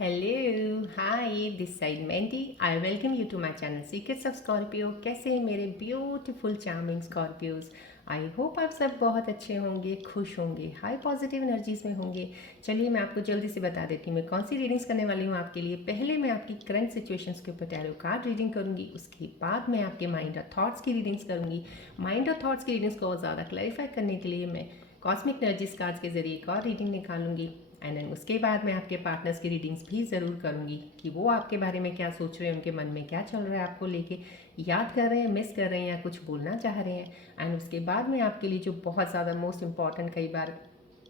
Hello hi this side Menti I welcome you to my channel secrets of Scorpio. कैसे हैं मेरे beautiful charming Scorpios. I hope आप सब बहुत अच्छे होंगे, खुश होंगे, हाई पॉजिटिव एनर्जीज में होंगे। चलिए मैं आपको जल्दी से बता देती हूँ मैं कौन सी रीडिंग्स करने वाली हूँ आपके लिए। पहले मैं आपकी करंट सिचुएशंस के ऊपर टैरो कार्ड रीडिंग करूँगी, उसके बाद मैं आपके माइंड और थॉट्स की रीडिंग्स करूँगी। माइंड और थॉट्स की रीडिंग्स को और ज़्यादा क्लैरिफाई करने के लिए मैं कॉस्मिक एनर्जीज कार्ड्स के जरिए एक और रीडिंग निकालूंगी। एंड देन उसके बाद मैं आपके पार्टनर्स की रीडिंग्स भी ज़रूर करूंगी कि वो आपके बारे में क्या सोच रहे हैं, उनके मन में क्या चल रहा है, आपको लेके याद कर रहे हैं, मिस कर रहे हैं या कुछ बोलना चाह रहे हैं। एंड उसके बाद मैं आपके लिए जो बहुत ज़्यादा मोस्ट इम्पॉर्टेंट, कई बार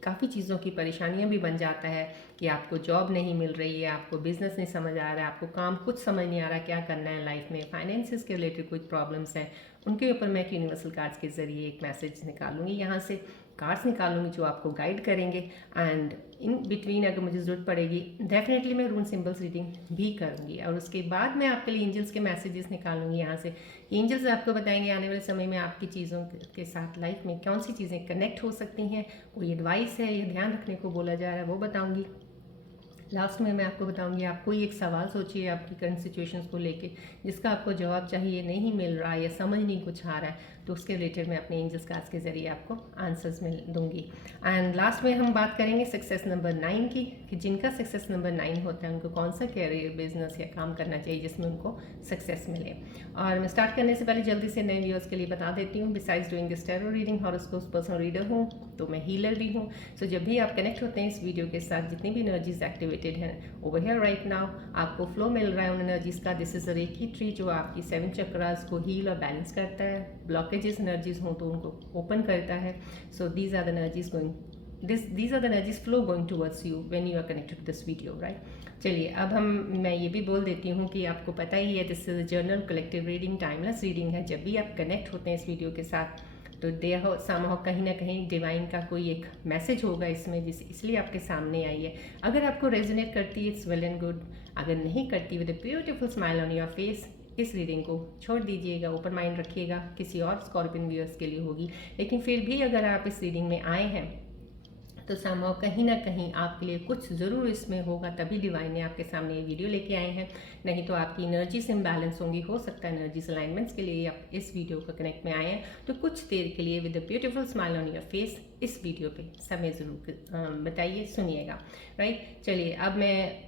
काफ़ी चीज़ों की परेशानियां भी बन जाता है कि आपको जॉब नहीं मिल रही है, आपको बिजनेस नहीं समझ आ रहा है, आपको काम कुछ समझ नहीं आ रहा क्या करना है लाइफ में, फाइनेंसिस के रिलेटेड कुछ प्रॉब्लम्स हैं, उनके ऊपर मैं एक यूनिवर्सल कार्ड्स के ज़रिए एक मैसेज निकालूंगी, यहाँ से कार्ड्स निकालूंगी जो आपको गाइड करेंगे। एंड इन बिटवीन अगर मुझे ज़रूरत पड़ेगी डेफिनेटली मैं रून सिंबल्स रीडिंग भी करूंगी। और उसके बाद मैं आपके लिए एंजल्स के मैसेजेस निकालूंगी, यहाँ से एंजल्स आपको बताएंगे आने वाले समय में आपकी चीज़ों के साथ लाइफ में कौन सी चीज़ें कनेक्ट हो सकती हैं, कोई एडवाइस है या ध्यान रखने को बोला जा रहा है वो बताऊंगी। लास्ट में मैं आपको बताऊंगी आप कोई एक सवाल सोचिए आपकी करंट सिचुएशंस को लेके जिसका आपको जवाब चाहिए, नहीं मिल रहा है या समझ नहीं कुछ आ रहा है, तो उसके रिलेटेड मैं अपने एंजल्स कार्ड्स के जरिए आपको आंसर्स मिल दूंगी। एंड लास्ट में हम बात करेंगे सक्सेस नंबर 9 की, कि जिनका सक्सेस नंबर 9 होता है उनको कौन सा कैरियर, बिजनेस या काम करना चाहिए जिसमें उनको सक्सेस मिले। और मैं स्टार्ट करने से पहले जल्दी से नए व्यूअर्स के लिए बता देती हूँ, besides doing this tarot reading horoscope personal reader हूँ, तो मैं हीलर भी हूँ। सो जब भी आप कनेक्ट होते हैं इस वीडियो के साथ, जितनी भी एनर्जीज एक्टिवेटेड हैं ओवर हियर राइट नाउ, आपको फ्लो मिल रहा है उन एनर्जीज का। This is a reiki tree जो आपकी 7 चक्रास को हील और बैलेंस करता है, ब्लॉकेजेस एनर्जीज हों तो उनको ओपन करता है। So these are the energies going these are the energies flow going towards you when you are connected to this video, right? चलिए अब मैं ये भी बोल देती हूँ कि आपको पता ही है this is journal collective reading, timeless reading है। जब भी आप कनेक्ट होते हैं इस वीडियो के साथ तो देर सामहो कहीं ना कहीं डिवाइन का कोई एक मैसेज होगा इसमें, जिस इसलिए आपके सामने आई है। अगर आपको रेजोनेट करती है इट्स वेल एंड गुड, अगर नहीं करती with a beautiful smile on your face इस रीडिंग को छोड़ दीजिएगा, ओपन माइंड रखिएगा, किसी और स्कॉर्पियन व्यूअर्स के लिए होगी। लेकिन फिर भी अगर आप इस रीडिंग में आए हैं तो संभव कहीं ना कहीं आपके लिए कुछ ज़रूर इसमें होगा, तभी डिवाइन ने आपके सामने ये वीडियो लेके आए हैं। नहीं तो आपकी एनर्जीज इम्बैलेंस होंगी, हो सकता है एनर्जीज अलाइनमेंट्स के लिए आप इस वीडियो का कनेक्ट में आए हैं, तो कुछ देर के लिए with a beautiful smile on your face इस वीडियो पे समय ज़रूर बताइए, सुनिएगा, राइट। चलिए अब मैं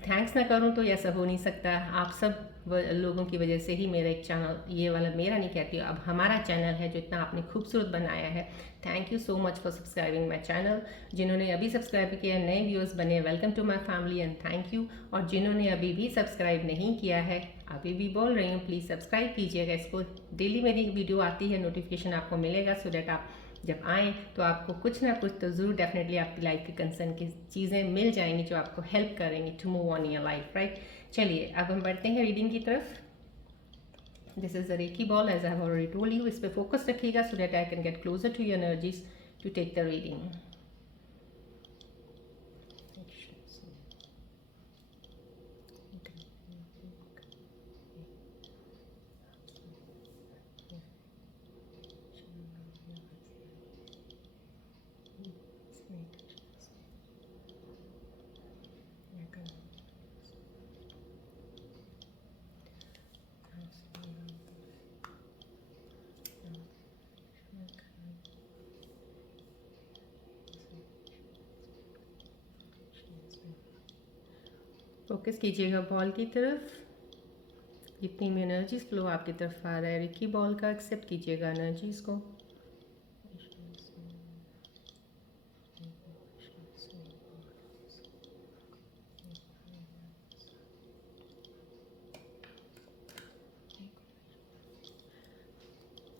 थैंक्स ना करूं तो ऐसा हो नहीं सकता। आप सब लोगों की वजह से ही मेरा एक चैनल, ये वाला मेरा नहीं कहती हूँ, अब हमारा चैनल है जो इतना आपने खूबसूरत बनाया है। Thank you so much for subscribing my channel. जिन्होंने अभी सब्सक्राइब किया, नए व्यूअर्स बने, welcome to my family and thank you. और जिन्होंने अभी भी सब्सक्राइब नहीं किया है, अभी भी बोल रही हूँ प्लीज़ सब्सक्राइब कीजिएगा इसको। डेली मेरी वीडियो आती है, नोटिफिकेशन आपको मिलेगा, सो डैट आप जब आएँ तो आपको कुछ ना कुछ तो ज़रूर डेफिनेटली आपकी लाइफ के कंसर्न की चीज़ें मिल जाएंगी जो आपको हेल्प करेंगी to move on your life, right. चलिए अब हम बढ़ते हैं रीडिंग की तरफ। This is the reiki ball as I have already told you, इस पर फोकस रखिएगा so that I can get closer to your energies to take the reading. Focus कीजिएगा बॉल की तरफ, जितनी भी एनर्जीज फ्लो आपकी तरफ आ रहा है रिकी बॉल का एक्सेप्ट कीजिएगा एनर्जीज को।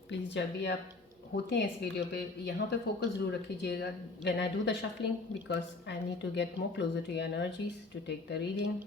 प्लीज़ जब भी आप होते हैं इस वीडियो पे यहाँ पे फोकस जरूर रखिएगा when I do the shuffling, because I need to get more closer to your energies to take the reading.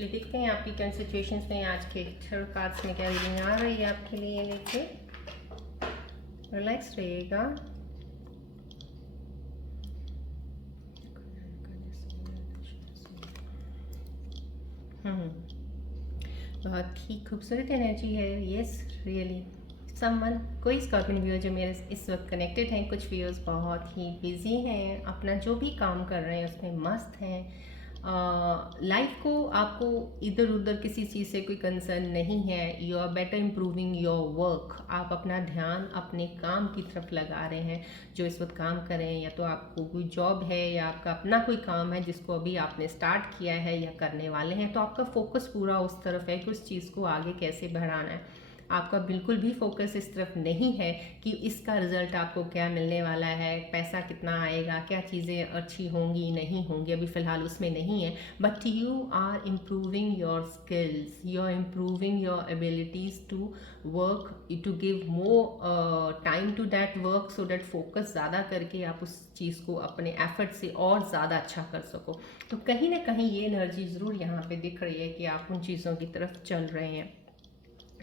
चलिए देखते हैं आपकी कौन सिचुएशंस में आज के थर्ड कार्ड्स में क्या रीडिंग आ रही है आपके लिए। देखिए रिलैक्स रहिएगा। बहुत ही खूबसूरत एनर्जी है। यस रियली समवन, कोई स्कॉर्पियन व्यूअर जो मेरे इस वक्त कनेक्टेड हैं, कुछ व्यूअर्स बहुत ही बिजी हैं, अपना जो भी काम कर रहे हैं उसमें मस्त हैं। लाइफ को आपको इधर उधर किसी चीज़ से कोई कंसर्न नहीं है। You are better improving your work. आप अपना ध्यान अपने काम की तरफ लगा रहे हैं। जो इस वक्त काम कर रहे हैं, या तो आपको कोई जॉब है या आपका अपना कोई काम है जिसको अभी आपने स्टार्ट किया है या करने वाले हैं, तो आपका फोकस पूरा उस तरफ है कि उस चीज़ को आगे कैसे बढ़ाना है। आपका बिल्कुल भी फोकस इस तरफ नहीं है कि इसका रिजल्ट आपको क्या मिलने वाला है, पैसा कितना आएगा, क्या चीज़ें अच्छी होंगी नहीं होंगी, अभी फ़िलहाल उसमें नहीं है। But you are improving your skills, you are improving your abilities to work, to give more time to that work, so that focus ज़्यादा करके आप उस चीज़ को अपने एफर्ट से और ज़्यादा अच्छा कर सको। तो कहीं ना कहीं ये एनर्जी ज़रूर यहाँ पे दिख रही है कि आप उन चीज़ों की तरफ चल रहे हैं।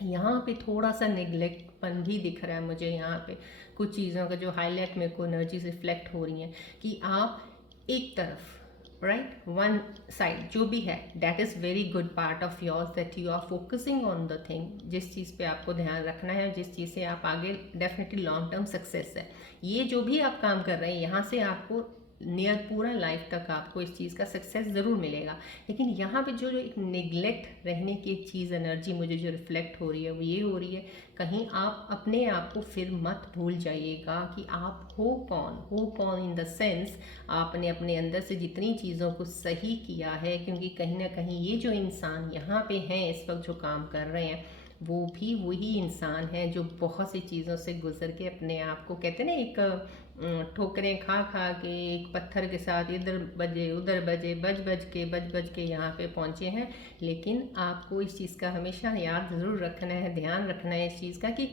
यहाँ पे थोड़ा सा नेग्लेक्टपन भी दिख रहा है मुझे। यहाँ पे कुछ चीज़ों का जो हाईलाइट मेरे को एनर्जी रिफ्लेक्ट हो रही हैं कि आप एक तरफ राइट वन साइड जो भी है, that is very good part of yours, that you are focusing on the thing. जिस चीज़ पे आपको ध्यान रखना है, जिस चीज़ से आप आगे डेफिनेटली लॉन्ग टर्म सक्सेस है, ये जो भी आप काम कर रहे हैं यहाँ से आपको नियर पूरा लाइफ तक आपको इस चीज़ का सक्सेस ज़रूर मिलेगा। लेकिन यहाँ पे जो एक नेग्लेक्ट रहने की एक चीज़ एनर्जी मुझे जो रिफ्लेक्ट हो रही है वो ये हो रही है, कहीं आप अपने आप को फिर मत भूल जाइएगा कि आप हो कौन इन द सेंस आपने अपने अंदर से जितनी चीज़ों को सही किया है। क्योंकि कहीं ना कहीं ये जो इंसान यहाँ पे हैं इस वक्त जो काम कर रहे हैं, वो भी वही इंसान है जो बहुत सी चीज़ों से गुजर के अपने आप को, कहते हैं ना, एक ठोकरें खा खा के एक पत्थर के साथ इधर बजे उधर बजे बज बज के यहाँ पे पहुँचे हैं। लेकिन आपको इस चीज़ का हमेशा याद ज़रूर रखना है, ध्यान रखना है इस चीज़ का कि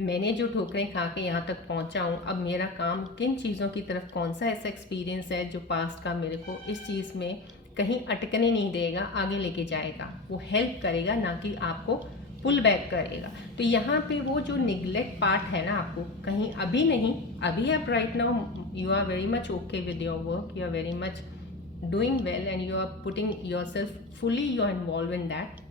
मैंने जो ठोकरें खा के यहाँ तक पहुँचा हूँ, अब मेरा काम किन चीज़ों की तरफ, कौन सा ऐसा एक्सपीरियंस है जो पास्ट का मेरे को इस चीज़ में कहीं अटकने नहीं देगा, आगे लेके जाएगा, वो हेल्प करेगा, ना कि आपको पुल बैक करेगा। तो यहाँ पे वो जो निगलेक्ट पार्ट है ना, आपको कहीं अभी नहीं, अभी आप right now you are very much okay with your work, you are very much doing well and you are putting your self fully, you are involve in that.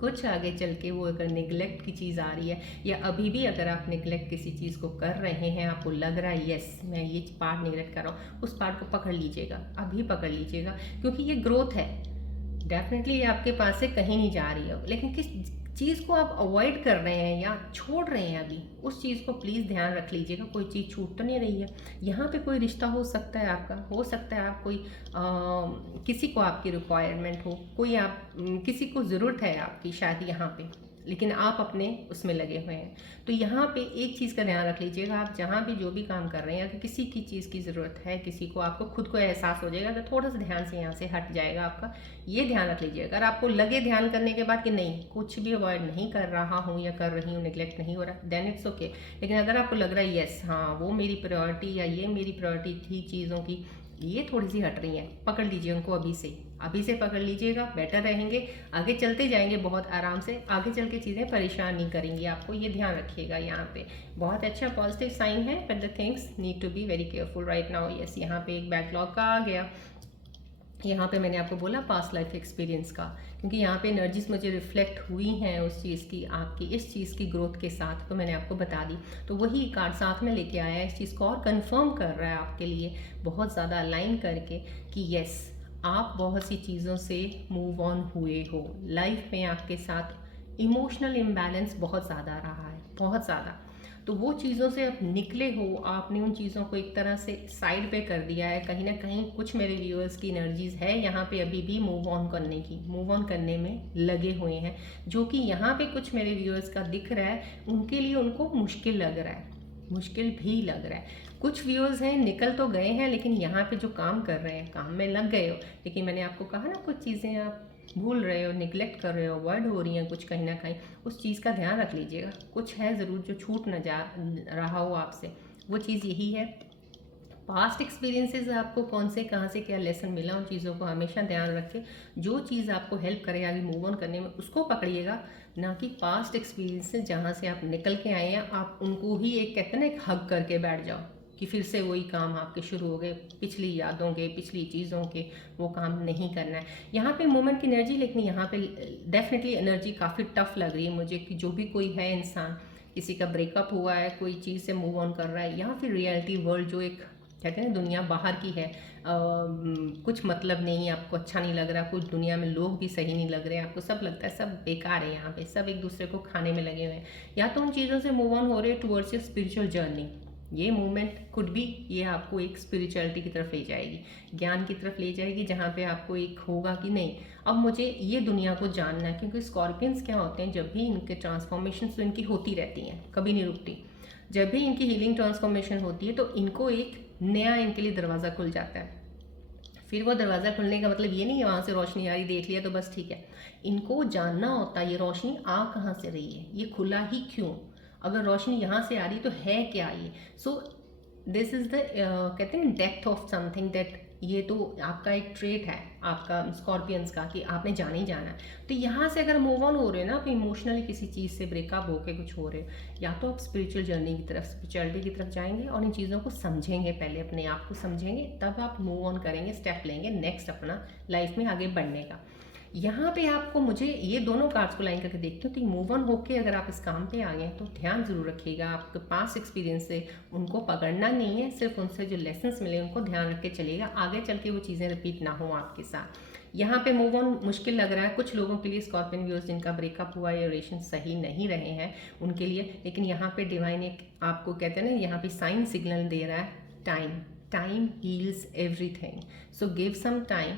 कुछ आगे चल के वो अगर निगलेक्ट की चीज़ आ रही है, या अभी भी अगर आप निगलेक्ट किसी चीज़ को कर रहे हैं, आपको लग रहा है यस मैं ये पार्ट निगलेक्ट कर रहा हूँ, उस पार्ट को पकड़ लीजिएगा, अभी पकड़ लीजिएगा। क्योंकि ये ग्रोथ है, डेफिनेटली ये आपके पास से कहीं नहीं जा रही है। लेकिन किस चीज़ को आप अवॉइड कर रहे हैं या छोड़ रहे हैं अभी, उस चीज़ को प्लीज़ ध्यान रख लीजिएगा। कोई चीज़ छूट तो नहीं रही है। यहाँ पे कोई रिश्ता हो सकता है आपका, हो सकता है आप कोई किसी को आपकी रिक्वायरमेंट हो, कोई आप किसी को ज़रूरत है आपकी शायद यहाँ पे, लेकिन आप अपने उसमें लगे हुए हैं। तो यहाँ पे एक चीज़ का ध्यान रख लीजिएगा, आप जहाँ भी जो भी काम कर रहे हैं, अगर किसी की चीज़ की ज़रूरत है, किसी को, आपको खुद को एहसास हो जाएगा तो थोड़ा सा ध्यान से यहाँ से हट जाएगा आपका, ये ध्यान रख लीजिएगा। अगर आपको लगे ध्यान करने के बाद कि नहीं कुछ भी अवॉइड नहीं कर रहा हूँ या कर रही हूँ, निगलेक्ट नहीं हो रहा, देन इट्स ओके। लेकिन अगर आपको लग रहा है यस हाँ वो मेरी प्रायोरिटी या ये मेरी प्रायोरिटी थी चीज़ों की, ये थोड़ी सी हट रही हैं, पकड़ लीजिए उनको अभी से पकड़ लीजिएगा, बेटर रहेंगे, आगे चलते जाएंगे बहुत आराम से, आगे चल के चीज़ें परेशान नहीं करेंगी आपको, ये ध्यान रखिएगा। यहाँ पे बहुत अच्छा पॉजिटिव साइन है, but the things need to be very careful right now. Yes, यहाँ पे एक बैकलॉग का आ गया। यहाँ पे मैंने आपको बोला पास्ट लाइफ एक्सपीरियंस का, क्योंकि यहाँ पे एनर्जीज मुझे रिफ्लेक्ट हुई हैं उस चीज़ की, आपकी इस चीज़ की ग्रोथ के साथ, तो मैंने आपको बता दी। तो वही कार्ड साथ में लेके आया है, इस चीज़ को और कंफर्म कर रहा है आपके लिए बहुत ज़्यादा अलाइन करके कि यस आप बहुत सी चीज़ों से मूव ऑन हुए हो। लाइफ में आपके साथ इमोशनल इम्बैलेंस बहुत ज़्यादा रहा है, बहुत ज़्यादा, तो वो चीज़ों से आप निकले हो, आपने उन चीज़ों को एक तरह से साइड पे कर दिया है। कहीं ना कहीं कुछ मेरे व्यूअर्स की एनर्जीज है यहाँ पे अभी भी मूव ऑन करने की, मूव ऑन करने में लगे हुए हैं, जो कि यहाँ पे कुछ मेरे व्यूअर्स का दिख रहा है, उनके लिए उनको मुश्किल लग रहा है, मुश्किल भी लग रहा है। कुछ व्यूअर्स हैं निकल तो गए हैं, लेकिन यहाँ पे जो काम कर रहे हैं, काम में लग गए हो, लेकिन मैंने आपको कहा ना कुछ चीज़ें आप भूल रहे हो, निगलेक्ट कर रहे हो, अवॉइड हो रही हैं कुछ, कहीं ना कहीं उस चीज़ का ध्यान रख लीजिएगा। कुछ है ज़रूर जो छूट न जा रहा हो आपसे, वो चीज़ यही है पास्ट एक्सपीरियंसेस आपको कौन से कहाँ से क्या लेसन मिला, उन चीज़ों को हमेशा ध्यान रखें। जो चीज़ आपको हेल्प करे आगे मूव ऑन करने में उसको पकड़िएगा, ना कि पास्ट एक्सपीरियंसेस जहाँ से आप निकल के आए हैं आप उनको ही एक कहते हैं ना एक हग करके बैठ जाओ कि फिर से वही काम आपके शुरू हो गए, पिछली यादों के पिछली चीज़ों के वो काम नहीं करना है। यहाँ पे मोमेंट की एनर्जी, लेकिन यहाँ पे डेफिनेटली एनर्जी काफ़ी टफ लग रही है मुझे कि जो भी कोई है इंसान, किसी का ब्रेकअप हुआ है, कोई चीज़ से मूव ऑन कर रहा है, या फिर रियलिटी वर्ल्ड जो एक कहते हैं दुनिया बाहर की है, कुछ मतलब नहीं, आपको अच्छा नहीं लग रहा, कुछ दुनिया में लोग भी सही नहीं लग रहे, आपको सब लगता है सब बेकार है, यहाँ पे सब एक दूसरे को खाने में लगे हुए हैं, या तो उन चीज़ों से मूव ऑन हो रहे हैं टुवर्ड्स योर स्पिरिचुअल जर्नी। ये मूवमेंट कुड भी, ये आपको एक स्पिरिचुअलिटी की तरफ ले जाएगी, ज्ञान की तरफ ले जाएगी, जहाँ पे आपको एक होगा कि नहीं अब मुझे ये दुनिया को जानना है। क्योंकि स्कॉर्पियंस क्या होते हैं, जब भी इनके ट्रांसफॉर्मेशन तो इनकी होती रहती हैं, कभी नहीं रुकती, जब भी इनकी हीलिंग ट्रांसफॉर्मेशन होती है तो इनको एक नया इनके लिए दरवाज़ा खुल जाता है। फिर वो दरवाज़ा खुलने का मतलब ये नहीं है वहाँ से रोशनी आ रही देख लिया तो बस ठीक है, इनको जानना होता है ये रोशनी आ कहाँ से रही है, ये खुला ही क्यों, अगर रोशनी यहाँ से आ रही तो है क्या ये। सो दिस इज़ द कहते हैं डेप्थ ऑफ समथिंग दैट, ये तो आपका एक ट्रेट है आपका स्कॉर्पियंस का कि आपने जाना ही जाना है। तो यहाँ से अगर मूव ऑन हो रहे हो ना आप इमोशनली किसी चीज़ से ब्रेकअप होके कुछ हो रहे हो, या तो आप स्पिरिचुअल जर्नी की तरफ स्पिरिचुअलिटी की तरफ जाएंगे और इन चीज़ों को समझेंगे, पहले अपने आप को समझेंगे, तब आप मूव ऑन करेंगे, स्टेप लेंगे नेक्स्ट अपना लाइफ में आगे बढ़ने का। यहाँ पे आपको, मुझे ये दोनों कार्ड्स को लाइन करके देखती हूँ तो मूव ऑन होके अगर आप इस काम पे आ गए तो ध्यान जरूर रखिएगा, आपके पास एक्सपीरियंस से उनको पकड़ना नहीं है, सिर्फ उनसे जो लेसन्स मिले उनको ध्यान रख के चलिएगा, आगे चल के वो चीज़ें रिपीट ना हो आपके साथ। यहाँ पे मूव ऑन मुश्किल लग रहा है कुछ लोगों के लिए, स्कॉर्पियन व्यूअर्स जिनका ब्रेकअप हुआ या रिलेशन सही नहीं रहे हैं उनके लिए, लेकिन यहाँ पे डिवाइन एक आपको कहते हैं ना, यहाँ पे साइन सिग्नल दे रहा है, time heals everything, so give some time.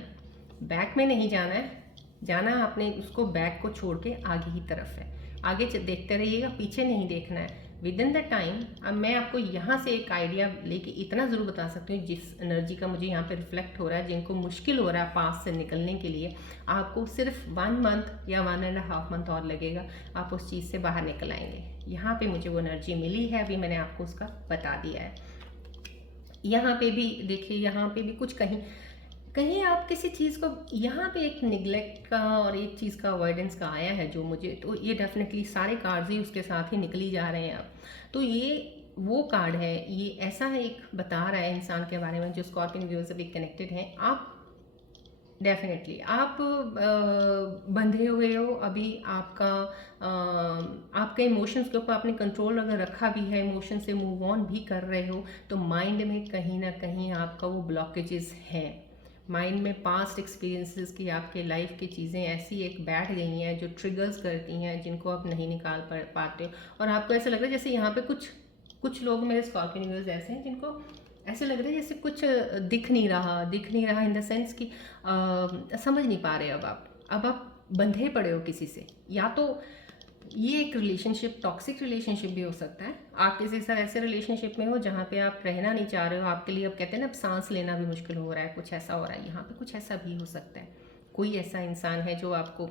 Back में नहीं जाना है, जाना आपने उसको बैक को छोड़ के आगे की तरफ है, आगे देखते रहिएगा, पीछे नहीं देखना है, विद इन द टाइम। अब मैं आपको यहाँ से एक आइडिया लेके इतना ज़रूर बता सकती हूँ, जिस एनर्जी का मुझे यहाँ पे रिफ्लेक्ट हो रहा है, जिनको मुश्किल हो रहा है पास से निकलने के लिए, आपको सिर्फ 1 मंथ या 1.5 मंथ और लगेगा, आप उस चीज़ से बाहर निकल आएंगे। यहाँ पे मुझे वो एनर्जी मिली है, अभी मैंने आपको उसका बता दिया है। यहाँ पे भी देखिए, यहाँ पे भी कुछ कहीं कहीं आप किसी चीज़ को, यहाँ पे एक निगलेक्ट का और एक चीज़ का अवॉइडेंस का आया है जो मुझे, तो ये डेफिनेटली सारे कार्ड्स ही उसके साथ ही निकली जा रहे हैं अब। तो ये वो कार्ड है, ये ऐसा है एक बता रहा है इंसान के बारे में जो स्कॉर्पियन व्यूअर्स से भी कनेक्टेड हैं। आप डेफिनेटली आप बंधे हुए हो अभी, आपके इमोशंस के ऊपर आपने कंट्रोल अगर रखा भी है, इमोशन से मूव ऑन भी कर रहे हो, तो माइंड में कहीं ना कहीं आपका वो ब्लॉकेजेस हैं, माइंड में पास्ट एक्सपीरियंसेस की आपके लाइफ की चीज़ें ऐसी एक बैठ गई हैं जो ट्रिगर्स करती हैं, जिनको आप नहीं निकाल पाते हो, और आपको ऐसा लग रहा है जैसे यहाँ पे कुछ लोग मेरे स्कॉर्पियन व्यूअर्स ऐसे हैं जिनको ऐसे लग रहा है जैसे कुछ दिख नहीं रहा इन द सेंस कि समझ नहीं पा रहे अब आप बंधे पड़े हो किसी से, या तो ये एक रिलेशनशिप टॉक्सिक रिलेशनशिप भी हो सकता है, आप किसी के साथ ऐसे रिलेशनशिप में हो जहाँ पे आप रहना नहीं चाह रहे हो, आपके लिए अब कहते हैं ना अब सांस लेना भी मुश्किल हो रहा है, कुछ ऐसा हो रहा है, यहाँ पे कुछ ऐसा भी हो सकता है, कोई ऐसा इंसान है जो आपको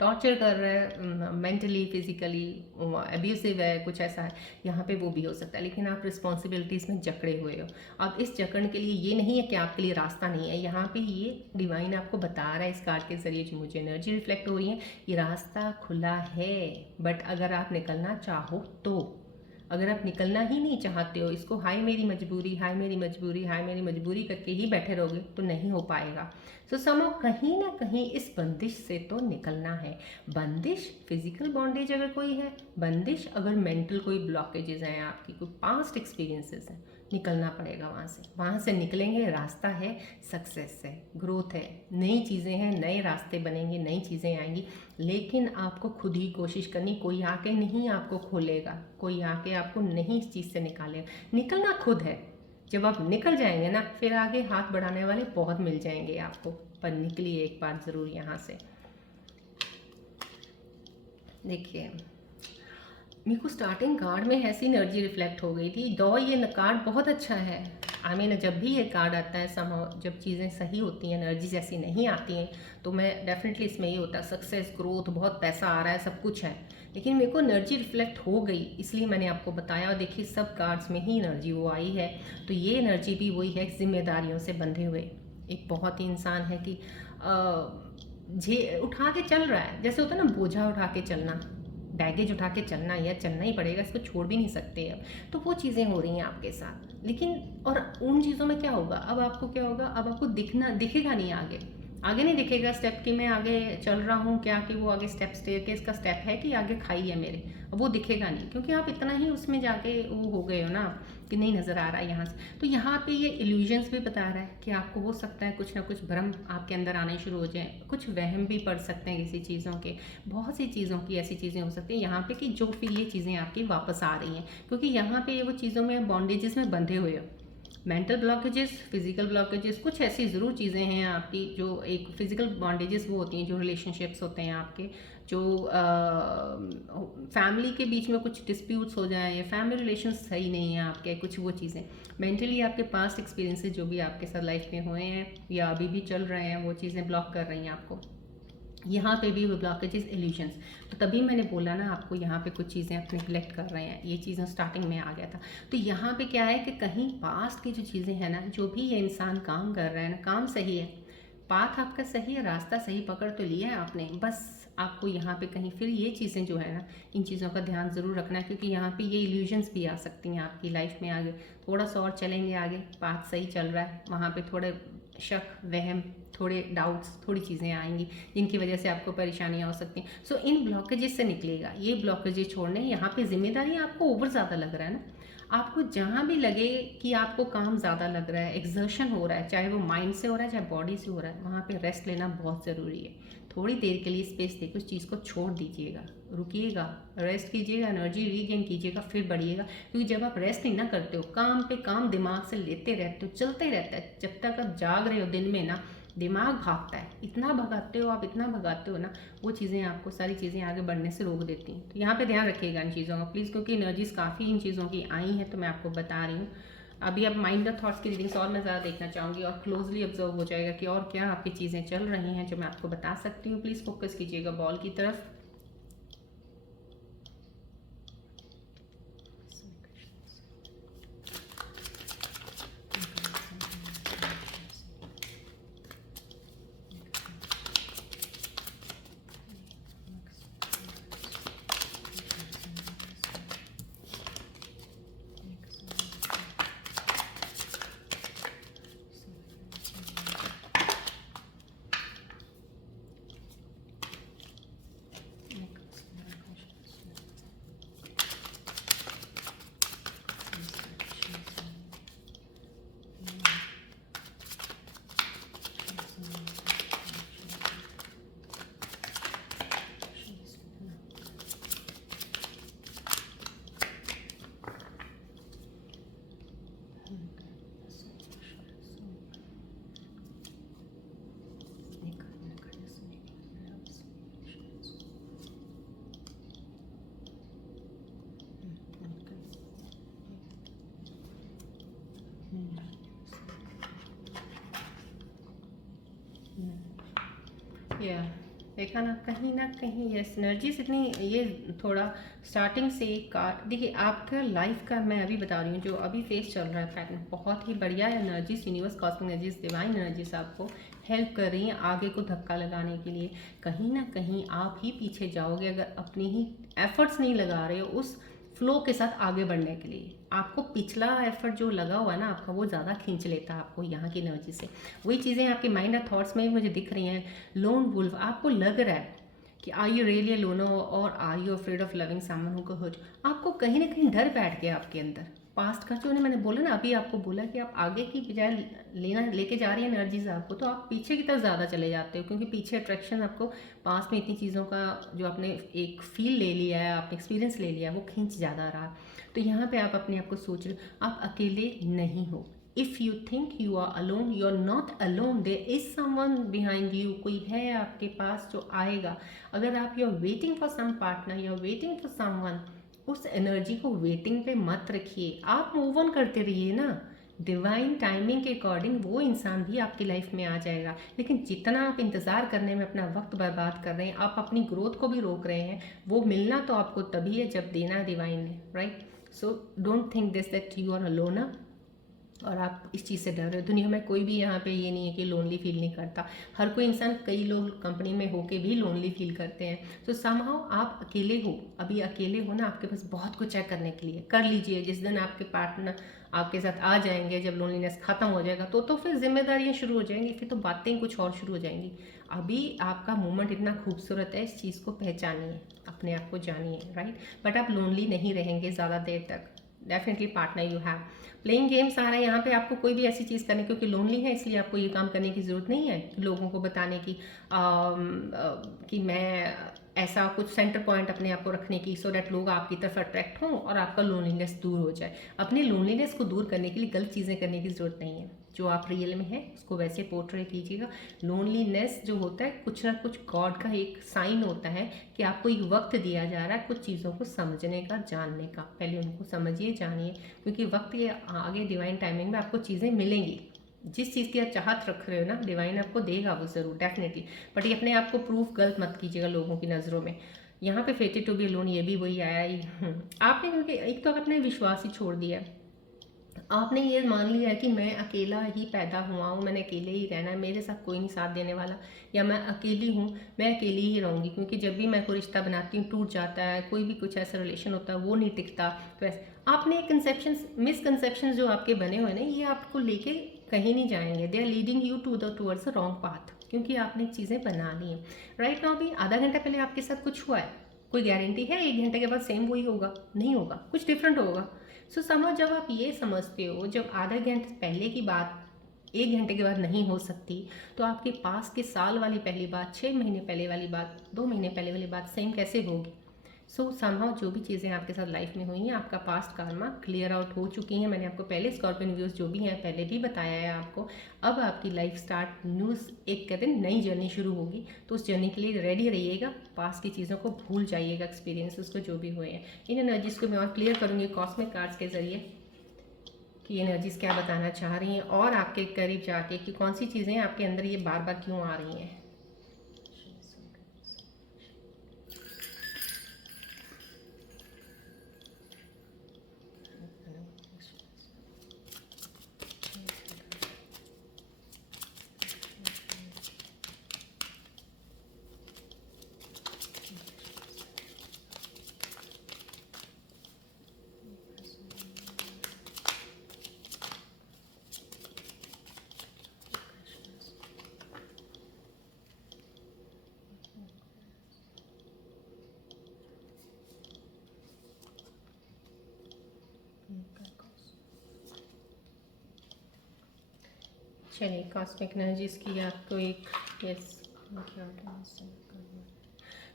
टॉर्चर कर रहा है मेंटली फिजिकली, अब्यूसिव है, कुछ ऐसा है, यहाँ पे वो भी हो सकता है, लेकिन आप रिस्पॉन्सिबिलिटीज़ में जकड़े हुए हो। अब इस जकड़ के लिए ये नहीं है कि आपके लिए रास्ता नहीं है, यहाँ पे ये डिवाइन आपको बता रहा है इस कार्ड के जरिए जो मुझे एनर्जी रिफ्लेक्ट हो रही है, ये रास्ता खुला है, बट अगर आप निकलना चाहो तो, अगर आप निकलना ही नहीं चाहते हो, इसको हाय मेरी मजबूरी हाय मेरी मजबूरी हाय मेरी मजबूरी करके ही बैठे रहोगे तो नहीं हो पाएगा। सो समझो कहीं ना कहीं इस बंदिश से तो निकलना है। बंदिश फिजिकल बॉन्डेज अगर कोई है, बंदिश अगर मेंटल कोई ब्लॉकेजेस हैं आपकी, कोई पास्ट एक्सपीरियंसेस हैं, निकलना पड़ेगा वहाँ से निकलेंगे, रास्ता है, सक्सेस है, ग्रोथ है, नई चीज़ें हैं, नए रास्ते बनेंगे, नई चीज़ें आएंगी, लेकिन आपको खुद ही कोशिश करनी, कोई आके नहीं आपको खोलेगा, कोई आके आपको नहीं इस चीज़ से निकालेगा, निकलना खुद है। जब आप निकल जाएंगे ना, फिर आगे हाथ बढ़ाने वाले बहुत मिल जाएंगे आपको, पर निकलिए एक बार ज़रूर यहाँ से। देखिए मेरे को स्टार्टिंग कार्ड में ऐसी एनर्जी रिफ्लेक्ट हो गई थी, ये कार्ड बहुत अच्छा है, आई मीन जब भी ये कार्ड आता है समहाउ, जब चीज़ें सही होती हैं, एनर्जीज ऐसी नहीं आती हैं, तो मैं डेफिनेटली इसमें ये होता है सक्सेस, ग्रोथ, बहुत पैसा आ रहा है, सब कुछ है, लेकिन मेरे को एनर्जी रिफ्लेक्ट हो गई, इसलिए मैंने आपको बताया। और देखिए सब कार्ड्स में ही एनर्जी वो आई है, तो ये एनर्जी भी वही है, जिम्मेदारियों से बंधे हुए एक बहुत ही इंसान है कि उठा के चल रहा है, जैसे होता है ना बोझा उठा के चलना, बैगेज उठा के चलना, या चलना ही पड़ेगा, इसको छोड़ भी नहीं सकते अब। तो वो चीज़ें हो रही हैं आपके साथ, लेकिन और उन चीज़ों में क्या होगा, अब आपको क्या होगा, अब आपको दिखेगा नहीं आगे, आगे नहीं दिखेगा स्टेप कि मैं आगे चल रहा हूँ क्या, कि वो आगे स्टेप स्टेयरकेस का स्टेप है कि आगे खाई है मेरे, अब वो दिखेगा नहीं, क्योंकि आप इतना ही उसमें जाके वो हो गए हो ना कि नहीं नज़र आ रहा है यहाँ से। तो यहाँ पे ये इल्यूजन्स भी बता रहा है कि आपको हो सकता है कुछ ना कुछ भ्रम आपके अंदर आने शुरू हो जाए, कुछ वहम भी पड़ सकते हैं किसी चीज़ों के, बहुत सी चीज़ों की ऐसी चीज़ें हो सकती हैं यहाँ पे कि जो फिर ये चीज़ें आपकी वापस आ रही हैं, क्योंकि यहाँ पे ये वो चीज़ों में बॉन्डेजेस में बंधे हुए हो। मेंटल ब्लॉकेजेस, फिजिकल ब्लॉकेजेस, कुछ ऐसी ज़रूर चीज़ें हैं आपकी जो एक फिजिकल बॉन्डेजेस वो होती हैं, जो रिलेशनशिप्स होते हैं आपके, जो फैमिली के बीच में कुछ डिस्प्यूट्स हो जाए, या फैमिली रिलेशंस सही नहीं है आपके, कुछ वो चीज़ें मेंटली आपके पास्ट एक्सपीरियंसेस जो भी आपके साथ लाइफ में हुए हैं या अभी भी चल रहे हैं, वो चीज़ें ब्लॉक कर रही हैं आपको। यहाँ पे भी ब्लॉकेजेस, इल्यूजन्स, तो तभी मैंने बोला ना आपको, यहाँ पे कुछ चीज़ें आप निगलेक्ट कर रहे हैं, ये चीज़ें स्टार्टिंग में आ गया था। तो यहाँ पे क्या है कि कहीं पास्ट की जो चीज़ें हैं ना, जो भी ये इंसान काम कर रहा है ना, काम सही है, पाथ आपका सही है, रास्ता सही पकड़ तो लिया है आपने, बस आपको यहाँ पे कहीं फिर ये चीज़ें जो है ना, इन चीज़ों का ध्यान ज़रूर रखना है, क्योंकि यहाँ पे ये इल्यूजन्स भी आ सकती हैं आपकी लाइफ में आगे। थोड़ा सा और चलेंगे आगे, पाथ सही चल रहा है, वहाँ पे थोड़े शक, वहम, थोड़े डाउट्स, थोड़ी चीज़ें आएंगी जिनकी वजह से आपको परेशानियाँ हो सकती हैं। सो इन ब्लॉकेजेस से निकलेगा, ये ब्लॉकेजेस छोड़ने, यहाँ पे जिम्मेदारी आपको ओवर ज़्यादा लग रहा है ना, आपको जहाँ भी लगे कि आपको काम ज़्यादा लग रहा है, एक्सर्शन हो रहा है, चाहे वो माइंड से हो रहा है चाहे बॉडी से हो रहा है, वहाँ पे रेस्ट लेना बहुत ज़रूरी है। थोड़ी देर के लिए स्पेस देकर उस चीज़ को छोड़ दीजिएगा, रुकिएगा, रेस्ट कीजिएगा, एनर्जी रीगेन कीजिएगा, फिर बढ़िएगा। क्योंकि जब आप रेस्ट नहीं ना करते हो, काम पे काम दिमाग से लेते रहते हो, चलते ही रहता है, जब तक आप जाग रहे हो दिन में ना, दिमाग भागता है, इतना भगाते हो आप, इतना भगाते हो ना, वो चीज़ें आपको सारी चीज़ें आगे बढ़ने से रोक देती हैं। तो यहाँ पे ध्यान रखिएगा इन चीज़ों का प्लीज़, क्योंकि एनर्जीज काफ़ी इन चीज़ों की आई हैं, तो मैं आपको बता रही हूँ। अभी अब माइंड और थॉट्स की रीडिंग्स और मैं ज़्यादा देखना चाहूँगी, और क्लोजली ऑब्जर्व हो जाएगा कि और क्या आपकी चीज़ें चल रही हैं जो मैं आपको बता सकती हूँ। प्लीज़ फोकस कीजिएगा बॉल की तरफ। या देखा ना कहीं ये एनर्जीज इतनी, ये थोड़ा स्टार्टिंग से कार्ड देखिए आपका लाइफ का, मैं अभी बता रही हूँ जो अभी फेस चल रहा है पैटर्न, बहुत ही बढ़िया energies, universe, cosmic energies, divine energies आपको हेल्प कर रही हैं आगे को धक्का लगाने के लिए। कहीं ना कहीं आप ही पीछे जाओगे अगर अपनी ही एफर्ट्स नहीं लगा रहे हो उस फ्लो के साथ आगे बढ़ने के लिए। आपको पिछला एफर्ट जो लगा हुआ है ना आपका, वो ज़्यादा खींच लेता है आपको यहाँ की एनर्जी से। वही चीज़ें आपके माइंड और थॉट्स में भी मुझे दिख रही हैं। लोन वुल्फ, आपको लग रहा है कि आर यू रियली अलोन, और are you afraid of loving someone who could hurt. आपको कहीं ना कहीं डर बैठ गया आपके अंदर पास्ट का, जो मैंने बोला ना अभी आपको बोला कि आप आगे की बजाय लेके जा रही है एनर्जीज आपको, तो आप पीछे की तरफ ज़्यादा चले जाते हो, क्योंकि पीछे अट्रैक्शन आपको पास्ट में इतनी चीज़ों का जो आपने एक फील ले लिया है, आपने एक्सपीरियंस ले लिया है, वो खींच ज़्यादा रहा। तो यहाँ पे आप अपने आप को सोच रहे हो आप अकेले नहीं हो। If you think you are alone, you are not alone, there is someone behind you, कोई है आपके पास जो आएगा। अगर आप you are waiting for some partner, you are waiting for someone, उस एनर्जी को वेटिंग पे मत रखिए, आप मूव ऑन करते रहिए ना। डिवाइन टाइमिंग के अकॉर्डिंग वो इंसान भी आपकी लाइफ में आ जाएगा। लेकिन जितना आप इंतज़ार करने में अपना वक्त बर्बाद कर रहे हैं, आप अपनी ग्रोथ को भी रोक रहे हैं। वो मिलना तो आपको तभी है जब देना है डिवाइन ने, right. So don't think this that you are alone, और आप इस चीज़ से डर रहे हो। दुनिया में कोई भी यहाँ पे ये नहीं है कि लोनली फील नहीं करता। हर कोई इंसान, कई लोग कंपनी में होके भी लोनली फील करते हैं। तो समहाउ आप अकेले हो, अभी अकेले हो ना, आपके पास बहुत कुछ है करने के लिए, कर लीजिए। जिस दिन आपके पार्टनर आपके साथ आ जाएंगे, जब लोनलीनेस खत्म हो जाएगा, तो फिर जिम्मेदारियाँ शुरू हो जाएंगी, फिर तो बातें कुछ और शुरू हो जाएंगी। अभी आपका मोमेंट इतना खूबसूरत है, इस चीज़ को पहचानिए, अपने आप को जानिए, राइट। बट आप लोनली नहीं रहेंगे ज़्यादा देर तक। Definitely partner you have. Playing games आ रहा है यहाँ पे, आपको कोई भी ऐसी चीज़ करने, क्योंकि लोनली है इसलिए आपको ये काम करने की ज़रूरत नहीं है लोगों को बताने की कि मैं ऐसा कुछ सेंटर पॉइंट अपने आप को रखने की, सो डैट लोग आपकी तरफ अट्रैक्ट हों और आपका लोनलीनेस दूर हो जाए। अपने लोनलीनेस को दूर करने के लिए गलत चीज़ें करने की ज़रूरत नहीं है। जो आप रियल में है उसको वैसे पोर्ट्रे कीजिएगा। लोनलीनेस जो होता है, कुछ ना कुछ गॉड का एक साइन होता है कि आपको एक वक्त दिया जा रहा है कुछ चीज़ों को समझने का, जानने का। पहले उनको समझिए, जानिए, क्योंकि वक्त ये आगे डिवाइन टाइमिंग में आपको चीज़ें मिलेंगी। जिस चीज़ की आप चाहत रख रहे हो ना, डिवाइन आपको देगा वो ज़रूर, डेफिनेटली। बट ये अपने आप को प्रूफ गलत मत कीजिएगा लोगों की नज़रों में। यहाँ पे फेटेड टू बी अलोन, ये भी वही आया ही। आपने, क्योंकि एक तो आपने विश्वास ही छोड़ दिया, आपने ये मान लिया है कि मैं अकेला ही पैदा हुआ हूँ, मैंने अकेले ही रहना है, मेरे साथ कोई नहीं साथ देने वाला, या मैं अकेली हूँ, मैं अकेली ही रहूँगी। क्योंकि जब भी मैं कोई रिश्ता बनाती हूँ टूट जाता है, कोई भी कुछ ऐसा रिलेशन होता है वो नहीं टिकता। तो ऐसे आपने कंसेप्शंस, मिसकंसेप्शंस जो आपके बने हुए ना, ये आपको लेके कहीं नहीं जाएंगे। They are leading you towards a wrong path, क्योंकि आपने चीज़ें बना ली हैं। राइट नाउ भी आधा घंटा पहले आपके साथ कुछ हुआ है, कोई गारंटी है 1 घंटे के बाद सेम वही होगा? नहीं होगा, कुछ डिफरेंट होगा। सो समझ, जब आप ये समझते हो, जब आधा घंटे पहले की बात 1 घंटे के बाद नहीं हो सकती, तो आपके पास के साल वाली पहली बात, 6 महीने पहले वाली बात, 2 महीने पहले वाली बात सेम कैसे होगी? सो समहाउ जो भी चीज़ें आपके साथ लाइफ में हुई हैं, आपका पास्ट कार्मा क्लियर आउट हो चुकी हैं। मैंने आपको पहले स्कॉर्पियन व्यूज़ जो भी हैं पहले भी बताया है आपको। अब आपकी लाइफ स्टार्ट न्यूज़, एक कहते हैं नई जर्नी शुरू होगी, तो उस जर्नी के लिए रेडी रहिएगा। पास्ट की चीज़ों को भूल जाइएगा, एक्सपीरियंसेस को जो भी हुए हैं। इन एनर्जीज़ को मैं और क्लियर करूँगी कॉस्मिक कार्ड्स के ज़रिए कि ये एनर्जीज़ क्या बताना चाह रही हैं, और आपके करीब जाके कि कौन सी चीज़ें आपके अंदर ये बार बार क्यों आ रही हैं। चलिए, कॉस्मिक एनर्जीज़ की आपको एक, यस,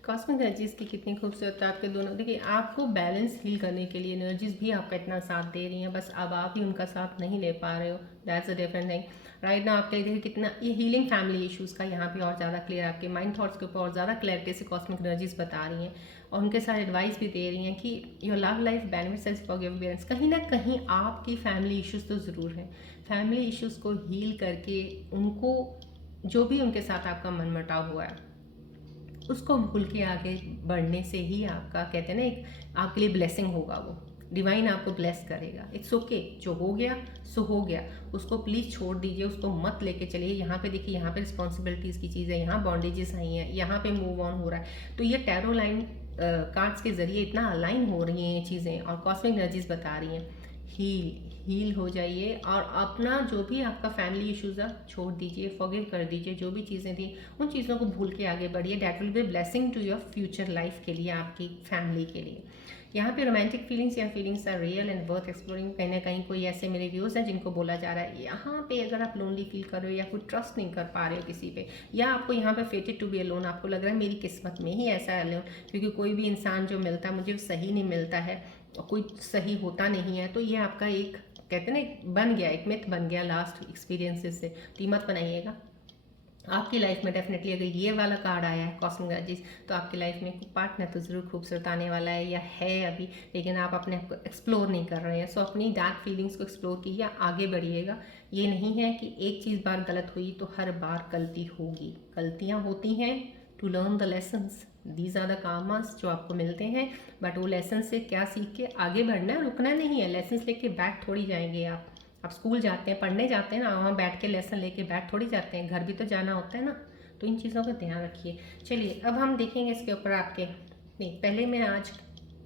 कॉस्मिक एनर्जीज़ की कितनी खूबसूरत है आपके दोनों। देखिए, आपको बैलेंस हील करने के लिए एनर्जीज़ भी आपका इतना साथ दे रही हैं, बस अब आप ही उनका साथ नहीं ले पा रहे हो। That's a different thing. Right ना, आपके लिए देखिए कितना ये हीलिंग फैमिली इश्यूज़ का यहाँ पे और ज़्यादा क्लियर, आपके माइंड थॉट्स के ऊपर और ज़्यादा क्लैरिटी से कॉस्मिक एनर्जीज़ बता रही हैं, और उनके साथ एडवाइस भी दे रही हैं कि your love life benefits forgiveness. कहीं ना कहीं आपकी फैमिली इश्यूज़ तो ज़रूर हैं। फैमिली इश्यूज़ को हील करके, उनको जो भी उनके साथ आपका मनमुटाव हुआ है उसको भूल के आगे बढ़ने से ही आपका, कहते हैं ना, एक आपके लिए ब्लेसिंग होगा। वो डिवाइन आपको ब्लेस करेगा। इट्स ओके, जो हो गया सो हो गया, उसको प्लीज़ छोड़ दीजिए, उसको मत लेके चलिए। यहाँ पे देखिए, यहाँ पे रिस्पॉन्सिबिलिटीज़ की चीज़ें, यहाँ बॉन्डेजेस आई हैं, यहाँ पे मूव ऑन हो रहा है। तो ये टैरो लाइन कार्ड्स के ज़रिए इतना अलाइन हो रही हैं ये चीज़ें, और कॉस्मिक एनर्जीज बता रही हैं हील हो जाइए, और अपना जो भी आपका फैमिली इश्यूज़ है छोड़ दीजिए, फॉरगिव कर दीजिए। जो भी चीज़ें थी उन चीज़ों को भूल के आगे बढ़िए। That will be blessing to your future life के लिए, आपकी फैमिली के लिए। यहाँ पे रोमांटिक फीलिंग्स या feelings are real and worth exploring. कहीं ना कहीं कोई ऐसे मेरे व्यूज़ हैं जिनको बोला जा रहा है यहाँ पे, अगर आप लोनली फील कर रहे हो या कोई ट्रस्ट नहीं कर पा रहे हो किसी पे, या आपको यहाँ पे फेटेड टू बी अलोन, आपको लग रहा है मेरी किस्मत में ही ऐसा अलोन, क्योंकि कोई भी इंसान जो मिलता है मुझे सही नहीं मिलता है, कोई सही होता नहीं है। तो ये आपका एक, कहते हैं ना, बन गया, एक मिथ बन गया लास्ट एक्सपीरियंसेस से। तो मत बनाइएगा। आपकी लाइफ में डेफिनेटली अगर ये वाला कार्ड आया है कॉस्मिक एनर्जीज, तो आपकी लाइफ में पार्टनर तो ज़रूर खूबसूरत आने वाला है या है अभी, लेकिन आप अपने आप को एक्सप्लोर नहीं कर रहे हैं। सो अपनी डार्क फीलिंग्स को एक्सप्लोर कीजिए, आगे बढ़िएगा। ये नहीं है कि एक चीज़ बार गलत हुई तो हर बार गलती होगी, गलतियाँ होती हैं to learn the lessons, these are the karmas जो आपको मिलते हैं। बट वो लेसन से क्या सीख के आगे बढ़ना है, रुकना नहीं है। लेसन्स लेके बैक थोड़ी जाएंगे आप स्कूल जाते हैं, पढ़ने जाते हैं ना, वहाँ बैठ के लेसन लेके बैठ थोड़ी जाते हैं, घर भी तो जाना होता है ना। तो इन चीज़ों का ध्यान रखिए। चलिए अब हम देखेंगे इसके ऊपर आपके, नहीं पहले मैं आज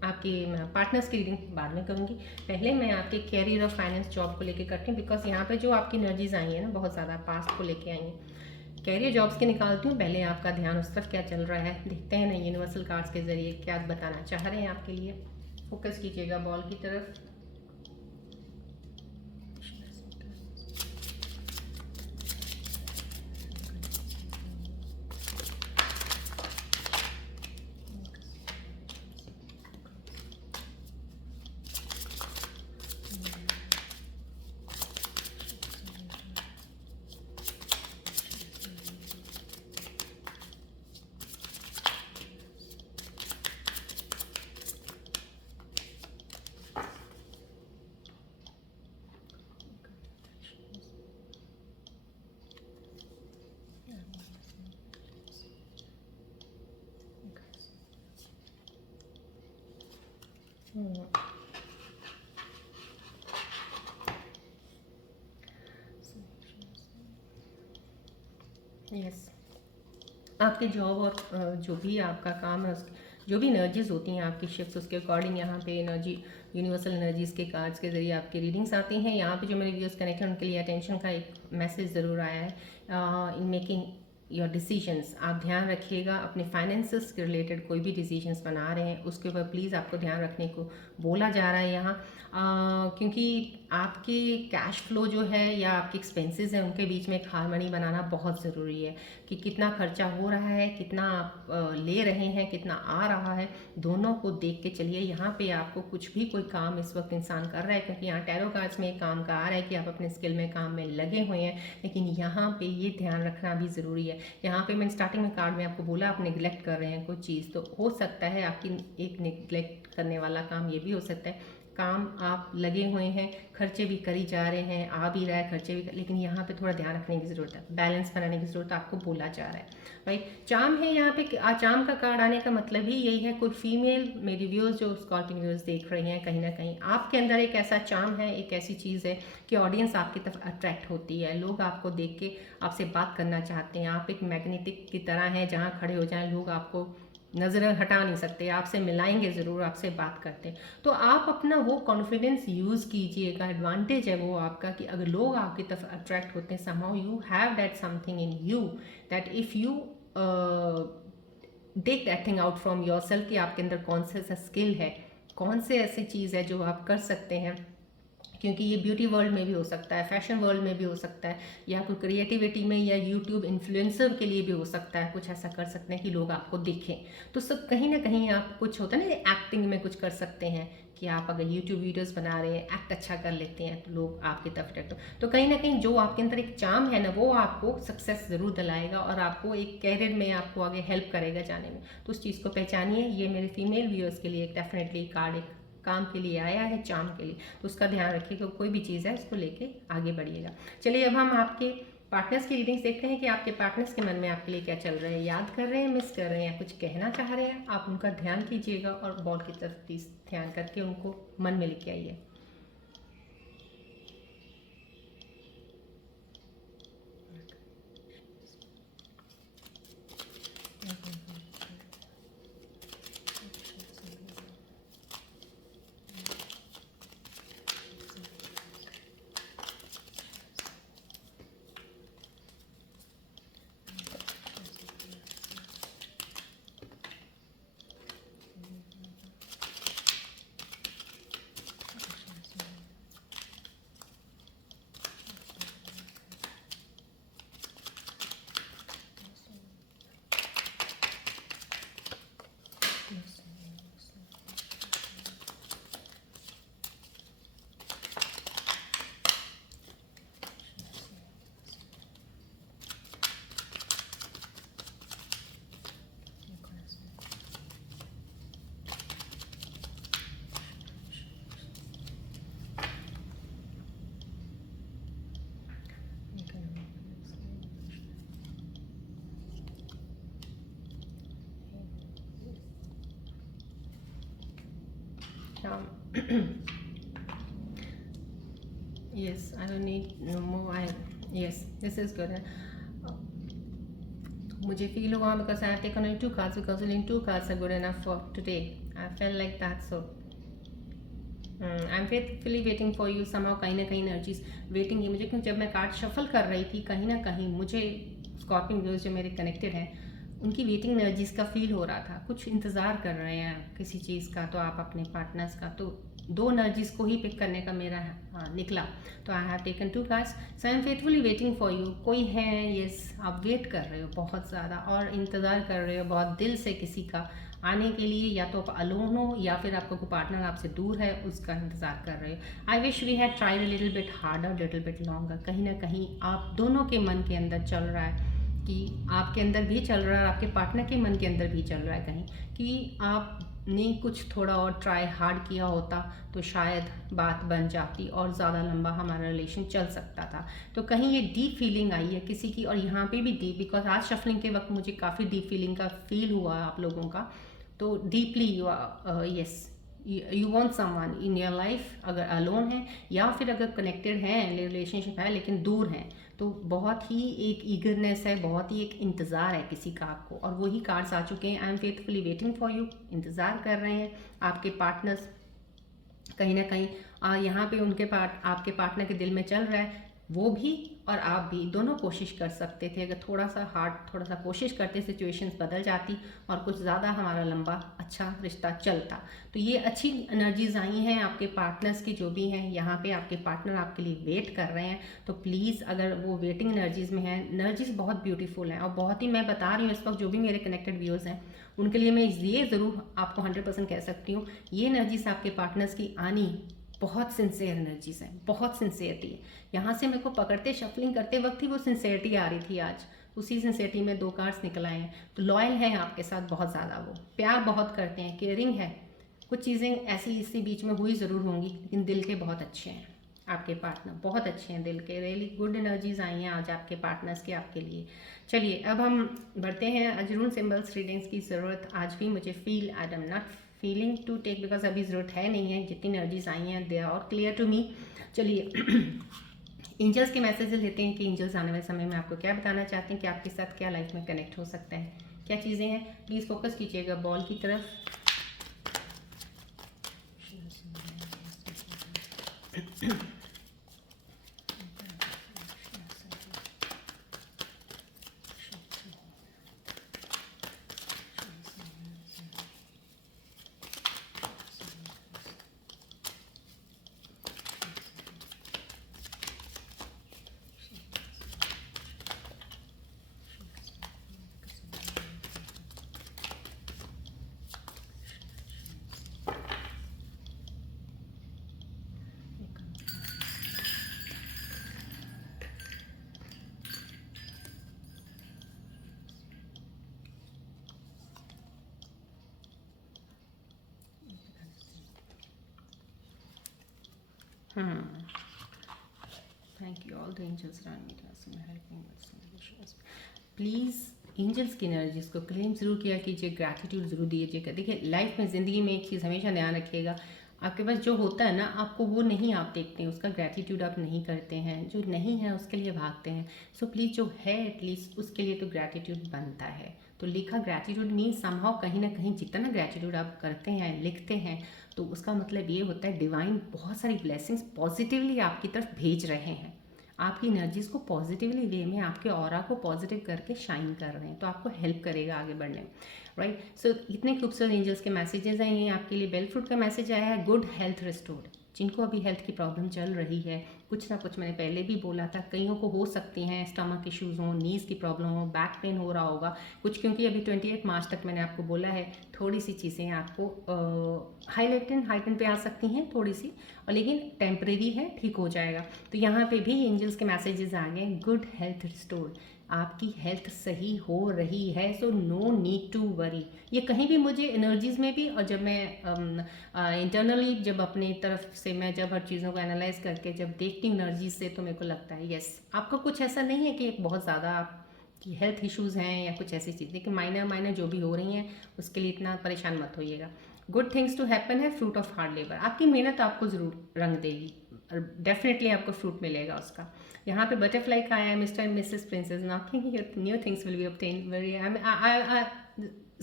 आपकी पार्टनर्स की रीडिंग बाद में करूँगी। पहले मैं आपके कैरियर और फाइनेंस जॉब को लेके करती हूँ, बिकॉज यहाँ पे जो आपकी एनर्जीज आई हैं ना बहुत ज़्यादा पास्ट को लेके आई हैं। कैरियर जॉब्स के निकालती हूँ, पहले आपका ध्यान उस तरफ क्या चल रहा है देखते हैं ना, यूनिवर्सल कार्ड्स के ज़रिए क्या बताना चाह रहे हैं आपके लिए। फोकस कीजिएगा बॉल की तरफ। यस, आपके जॉब और जो भी आपका काम है उसके जो भी एनर्जीज होती हैं आपकी शिफ्ट, उसके अकॉर्डिंग यहाँ पे एनर्जी यूनिवर्सल एनर्जीज के कार्ड्स के जरिए आपकी रीडिंग्स आती हैं। यहाँ पे जो मेरे व्यूअर्स कनेक्ट हैं उनके लिए अटेंशन का एक मैसेज ज़रूर आया है। इन मेकिंग योर डिसीजंस आप ध्यान रखिएगा। अपने फाइनेंसेस के रिलेटेड कोई भी डिसीजंस बना रहे हैं उसके ऊपर प्लीज़ आपको ध्यान रखने को बोला जा रहा है यहाँ, क्योंकि आपके कैश फ्लो जो है या आपके एक्सपेंसेस हैं उनके बीच में एक हार्मनी बनाना बहुत ज़रूरी है कि कितना खर्चा हो रहा है, कितना आप ले रहे हैं, कितना आ रहा है, दोनों को देख के चलिए। यहाँ पे आपको कुछ भी कोई काम इस वक्त इंसान कर रहा है, क्योंकि यहाँ टैरो कार्ड्स में एक काम का आ रहा है कि आप अपने स्किल में काम में लगे हुए हैं, लेकिन यहाँ पे ये ध्यान रखना भी ज़रूरी है। यहाँ पे मैंने स्टार्टिंग में कार्ड में आपको बोला आप निगलेक्ट कर रहे हैं कोई चीज़, तो हो सकता है आपकी एक निगलेक्ट करने वाला काम ये भी हो सकता है, काम आप लगे हुए हैं, खर्चे भी करी जा रहे हैं, आ भी रहा है खर्चे भी लेकिन यहाँ पे थोड़ा ध्यान रखने की ज़रूरत है, बैलेंस बनाने की ज़रूरत आपको बोला जा रहा है। भाई चाम है यहाँ पे, चाम का कार्ड आने का मतलब ही यही है, कोई फीमेल मेरी व्यूअर्स जो स्कॉर्पियन व्यूअर्स देख रही हैं, कहीं ना कहीं आपके अंदर एक ऐसा चाम है, एक ऐसी चीज़ है कि ऑडियंस आपकी तरफ अट्रैक्ट होती है, लोग आपको देख के आपसे बात करना चाहते हैं। आप एक मैग्नेटिक की तरह हैं, जहाँ खड़े हो जाएं लोग आपको नज़र हटा नहीं सकते, आपसे मिलाएंगे ज़रूर, आपसे बात करते हैं। तो आप अपना वो कॉन्फिडेंस यूज़ कीजिएगा, एडवांटेज है वो आपका कि अगर लोग आपकी तरफ अट्रैक्ट होते हैं, somehow you have that something in you that if you take that thing out from your self, कि आपके अंदर कौन सा ऐसा स्किल है, कौन से ऐसी चीज़ है जो आप कर सकते हैं, क्योंकि ये ब्यूटी वर्ल्ड में भी हो सकता है, फैशन वर्ल्ड में भी हो सकता है, या कोई क्रिएटिविटी में या यूट्यूब इन्फ्लुएंसर के लिए भी हो सकता है, कुछ ऐसा कर सकते हैं कि लोग आपको देखें। तो सब कहीं ना कहीं आप कुछ होता है ना, एक्टिंग में कुछ कर सकते हैं कि आप अगर यूट्यूब वीडियोस बना रहे हैं, एक्ट अच्छा कर लेते हैं तो लोग आपकी तरफ अट्रैक्ट हो। तो कहीं ना कहीं जो आपके अंदर एक चार्म है ना, वो आपको सक्सेस ज़रूर दिलाएगा और आपको एक कैरियर में आपको आगे हेल्प करेगा जाने में। तो उस चीज़ को पहचानिए। ये मेरे फीमेल व्यूअर्स के लिए डेफिनेटली कार्ड एक काम के लिए आया है, चाम के लिए, तो उसका ध्यान रखिएगा। कोई भी चीज़ है उसको लेके आगे बढ़िएगा। चलिए अब हम आपके पार्टनर्स की रीडिंग्स देखते हैं कि आपके पार्टनर्स के मन में आपके लिए क्या चल रहा है, याद कर रहे हैं, मिस कर रहे हैं या कुछ कहना चाह रहे हैं। आप उनका ध्यान कीजिएगा और बॉल की तरफ प्लीज़ ध्यान करके उनको मन में लेके आइए। Yes, I don't need no more. Yes, this is good. मुझे feel हुआ because I have taken only two cards, because only two cards are good enough for today. I felt like that, so I am faithfully waiting for you. समाउ कहीं ना कहीं energies waiting है मुझे, क्योंकि जब मैं कार्ड शफल कर रही थी कहीं ना कहीं मुझे स्कॉर्पियन व्यूज जो मेरे कनेक्टेड हैं उनकी वेटिंग एनर्जीज का फील हो रहा था, कुछ इंतज़ार कर रहे हैं किसी चीज़ का, तो आप अपने पार्टनर्स का, तो दो एनर्जीज को ही पिक करने का मेरा निकला। तो I have taken to cards, so I am faithfully waiting for you. कोई है, यस, आप वेट कर रहे हो बहुत ज़्यादा और इंतज़ार कर रहे हो बहुत दिल से किसी का आने के लिए, या तो आप अलोन हो या फिर आपका कोई पार्टनर आपसे दूर है उसका इंतज़ार कर रहे हो। I wish we had tried a little bit harder, little bit longer. कहीं ना कहीं आप दोनों के मन के अंदर चल रहा है, कि आपके अंदर भी चल रहा है और आपके पार्टनर के मन के अंदर भी चल रहा है कहीं, कि आपने कुछ थोड़ा और ट्राई हार्ड किया होता तो शायद बात बन जाती और ज़्यादा लंबा हमारा रिलेशन चल सकता था। तो कहीं ये डीप फीलिंग आई है किसी की, और यहाँ पे भी डीप, बिकॉज आज शफलिंग के वक्त मुझे काफ़ी डीप फीलिंग का फील हुआ आप लोगों का। तो deeply you are, yes, you want someone in your life, अगर अलोन है या फिर अगर कनेक्टेड हैं, रिलेशनशिप है लेकिन दूर हैं, तो बहुत ही एक ईगरनेस है, बहुत ही एक इंतज़ार है किसी का आपको, और वही कार्ड्स आ चुके हैं। आई am faithfully waiting for you, इंतज़ार कर रहे हैं आपके पार्टनर्स कहीं ना कहीं। यहाँ पे उनके आपके पार्टनर के दिल में चल रहा है, वो भी और आप भी दोनों कोशिश कर सकते थे, अगर थोड़ा सा हार्ड, थोड़ा सा कोशिश करते सिचुएशंस बदल जाती और कुछ ज़्यादा हमारा लंबा अच्छा रिश्ता चलता। तो ये अच्छी एनर्जीज आई हैं आपके पार्टनर्स की, जो भी हैं यहाँ पे आपके पार्टनर आपके लिए वेट कर रहे हैं। तो प्लीज़, अगर वो वेटिंग एनर्जीज में हैं, एनर्जीज बहुत ब्यूटीफुल हैं और बहुत ही, मैं बता रही हूँ इस वक्त जो भी मेरे कनेक्टेड व्यूअर्स हैं उनके लिए मैं ये ज़रूर आपको 100% कह सकती हूँ, ये एनर्जीज आपके पार्टनर्स की आनी बहुत सिंसियर एनर्जीज हैं, बहुत सिंसियरिटी है। यहाँ से मेरे को पकड़ते शफलिंग करते वक्त ही वो सिंसियरिटी आ रही थी, आज उसी सिंसियरिटी में दो कार्ड्स निकल आए हैं। तो लॉयल हैं आपके साथ बहुत ज़्यादा, वो प्यार बहुत करते हैं, केयरिंग है। कुछ चीज़ें ऐसी इसी बीच में हुई ज़रूर होंगी, लेकिन दिल के बहुत अच्छे हैं आपके पार्टनर, बहुत अच्छे हैं दिल के। रियली गुड एनर्जीज आई हैं आज आपके पार्टनर्स के आपके लिए। चलिए अब हम बढ़ते हैं। अजरून सिंबल्स रीडिंग्स की ज़रूरत आज भी मुझे feel, I am not feeling to take, because अभी ज़रूरत है नहीं है, जितनी एनर्जीज आई हैं they are all clear to me. चलिए एंजल्स के मैसेजेस लेते हैं कि एंजल्स आने वाले समय में आपको क्या बताना चाहते हैं, कि आपके साथ क्या लाइफ में कनेक्ट हो सकता है, क्या चीज़ें हैं। प्लीज़ फोकस कीजिएगा बॉल की तरफ। Thank you all the angels around me helping us. Please angels की एनर्जीज को क्लेम ज़रूर किया कीजिए, ग्रैटिट्यूड ज़रूर दीजिएगा। देखिए लाइफ में, ज़िंदगी में एक चीज़ हमेशा ध्यान रखिएगा, आपके पास जो होता है ना, आपको वो नहीं आप देखते हैं, उसका ग्रैटिट्यूड आप नहीं करते हैं, जो नहीं है उसके लिए भागते हैं। सो प्लीज़ जो है एटलीस्ट उसके लिए तो ग्रैटिट्यूड बनता है। तो लिखा ग्रैटिट्यूड मीन्स समहाउ कहीं ना कहीं जितना ग्रैटिट्यूड आप करते हैं, लिखते हैं, तो उसका मतलब ये होता है डिवाइन बहुत सारी ब्लेसिंग्स पॉजिटिवली आपकी तरफ भेज रहे हैं, आपकी एनर्जीज़ को पॉजिटिवली वे में, आपके ऑरा को पॉजिटिव करके शाइन कर रहे हैं, तो आपको हेल्प करेगा आगे बढ़ने में, राइट। सो इतने खूबसूरत एंजल्स के मैसेजेस आए हैं आपके लिए। बेल फ्रूट का मैसेज आया है, गुड हेल्थ रिस्टोर्ड। जिनको अभी हेल्थ की प्रॉब्लम चल रही है, कुछ ना कुछ, मैंने पहले भी बोला था, कईयों को हो सकती हैं स्टमक इश्यूज़ हों, नीज़ की प्रॉब्लम हो, बैक पेन हो रहा होगा कुछ, क्योंकि अभी 28 मार्च तक मैंने आपको बोला है थोड़ी सी चीज़ें आपको हाइटन पे आ सकती हैं थोड़ी सी, और लेकिन टेम्परेरी है, ठीक हो जाएगा। तो यहाँ पे भी एंजल्स के मैसेजेस आ गए, गुड हेल्थ रिस्टोर, आपकी हेल्थ सही हो रही है, so no need to worry. ये कहीं भी मुझे एनर्जीज़ में भी, और जब मैं इंटरनली जब अपनी तरफ से मैं जब हर चीज़ों को एनालाइज करके जब देखती हूँ एनर्जीज से, तो मेरे को लगता है यस, आपका कुछ ऐसा नहीं है कि बहुत ज़्यादा कि हेल्थ इश्यूज़ हैं या कुछ ऐसी चीज़, लेकिन माइनर जो भी हो रही हैं उसके लिए इतना परेशान मत होइएगा। गुड थिंग्स टू हैपन है, फ्रूट ऑफ हार्ड लेबर, आपकी मेहनत आपको ज़रूर रंग देगी, डेफिनेटली आपको फ्रूट मिलेगा उसका। यहाँ पे बटरफ्लाई का आया है, mister and Mrs princess knocking, new things will be obtain, very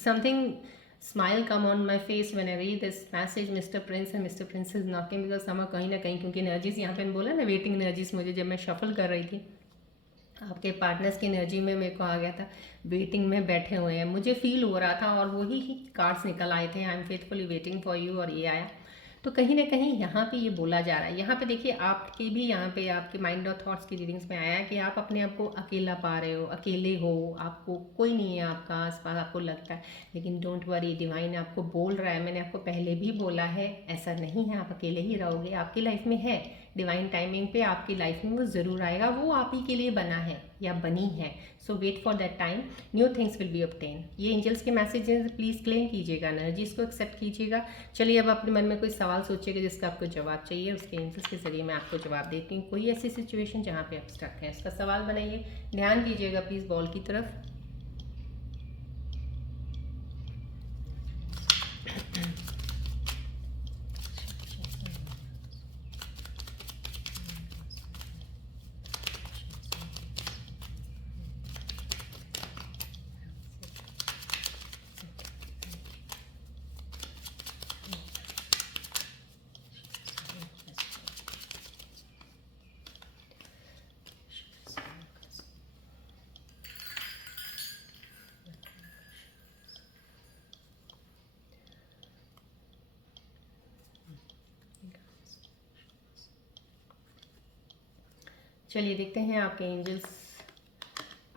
something smile come on my face when I read this message, Mr. Prince and Mr. Prince is knocking, because some कहीं ना कहीं, क्योंकि energies यहाँ पे बोला ना waiting energies, मुझे जब मैं शफल कर रही थी आपके पार्टनर्स की एनर्जी में मेरे को आ गया था वेटिंग में बैठे हुए हैं, मुझे फील हो रहा था, और वही ही कार्ड्स निकल आए थे, आई am faithfully waiting for you, और ये आया। तो कहीं ना कहीं यहाँ पे ये बोला जा रहा है, यहाँ पे देखिए आपके भी यहाँ पे आपके माइंड और थॉट्स की रीडिंग्स में आया है कि आप अपने आप को अकेला पा रहे हो, अकेले हो, आपको कोई नहीं है आपका आसपास, आपको लगता है, लेकिन डोंट वरी, डिवाइन आपको बोल रहा है, मैंने आपको पहले भी बोला है, ऐसा नहीं है आप अकेले ही रहोगे, आपकी लाइफ में है, डिवाइन टाइमिंग पे आपकी लाइफ में वो ज़रूर आएगा, वो आप ही के लिए बना है या बनी है। So wait for that time, new things will be obtain. ये एंजल्स के मैसेजेस प्लीज़ क्लेम कीजिएगा, एनर्जीज को एक्सेप्ट कीजिएगा। चलिए अब अपने मन में कोई सवाल सोचिएगा जिसका आपको जवाब चाहिए, उसके एंजल्स के जरिए मैं आपको जवाब देती हूँ। कोई ऐसी सिचुएशन जहाँ पे आप स्टक हैं, इसका सवाल बनाइए, ध्यान दीजिएगा प्लीज़ बॉल की तरफ। चलिए देखते हैं आपके एंजल्स,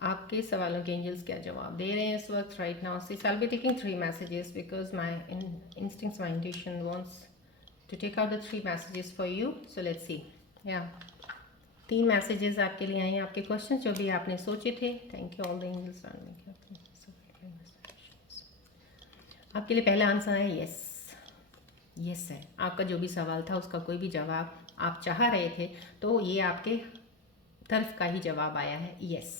आपके सवालों के एंजल्स क्या जवाब दे रहे हैं इस वक्त right now. See I will be taking 3 messages because my instincts, my intuition wants to take out the 3 messages for you. So let's see. या 3 मैसेजेस आपके लिए आए हैं, आपके क्वेश्चन जो भी आपने सोचे थे। Thank you all the angels. आपके लिए पहला आंसर है यस, यस है। आपका जो भी सवाल था उसका कोई भी जवाब आप चाह रहे थे, तो ये आपके तरफ का ही जवाब आया है यस।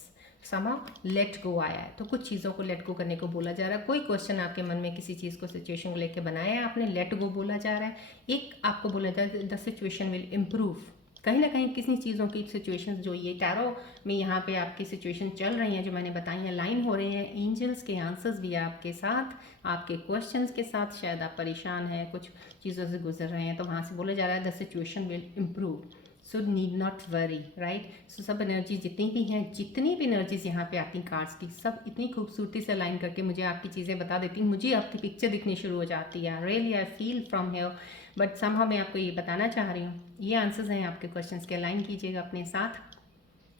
समा लेट गो आया है, तो कुछ चीज़ों को लेट गो करने को बोला जा रहा है। कोई क्वेश्चन आपके मन में किसी चीज़ को, सिचुएशन को लेकर बनाया है आपने, लेट गो बोला जा रहा है। एक आपको बोला जा रहा है द सिचुएशन विल इम्प्रूव। कहीं ना कहीं किसी चीज़ों की सिचुएशन जो ये टैरो में यहाँ पे आपकी सिचुएशन चल रही हैं, जो मैंने बताई हैं, लाइन हो रही हैं, एंजल्स के आंसर्स भी आपके साथ, आपके क्वेश्चंस के साथ। शायद आप परेशान हैं, कुछ चीज़ों से गुजर रहे हैं, तो वहाँ से बोला जा रहा है the situation will improve, so need not worry, right. So सब एनर्जी जितनी भी हैं, जितनी भी एनर्जीज यहाँ पे आती कार्ड्स की, सब इतनी खूबसूरती से अलाइन करके मुझे आपकी चीज़ें बता देती हैं, मुझे आपकी पिक्चर दिखनी शुरू हो जाती है। Really I feel from here, but somehow मैं आपको ये बताना चाह रही हूँ, ये आंसर्स हैं आपके क्वेश्चंस के। अलाइन कीजिएगा अपने साथ,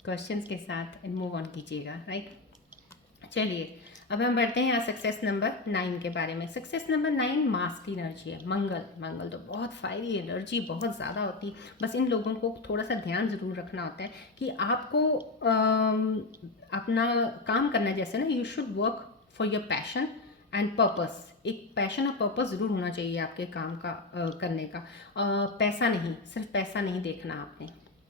क्वेश्चंस के साथ, एंड मूव ऑन कीजिएगा, राइट। चलिए अब हम बढ़ते हैं सक्सेस नंबर 9 के बारे में। सक्सेस नंबर 9 मास की एनर्जी है। मंगल, मंगल तो बहुत फायरी एनर्जी बहुत ज़्यादा होती है। बस इन लोगों को थोड़ा सा ध्यान ज़रूर रखना होता है कि आपको अपना काम करना, जैसे ना, you should work for your passion and purpose. एक पैशन और पर्पस ज़रूर होना चाहिए आपके काम का करने का। पैसा नहीं, सिर्फ पैसा नहीं देखना आपने।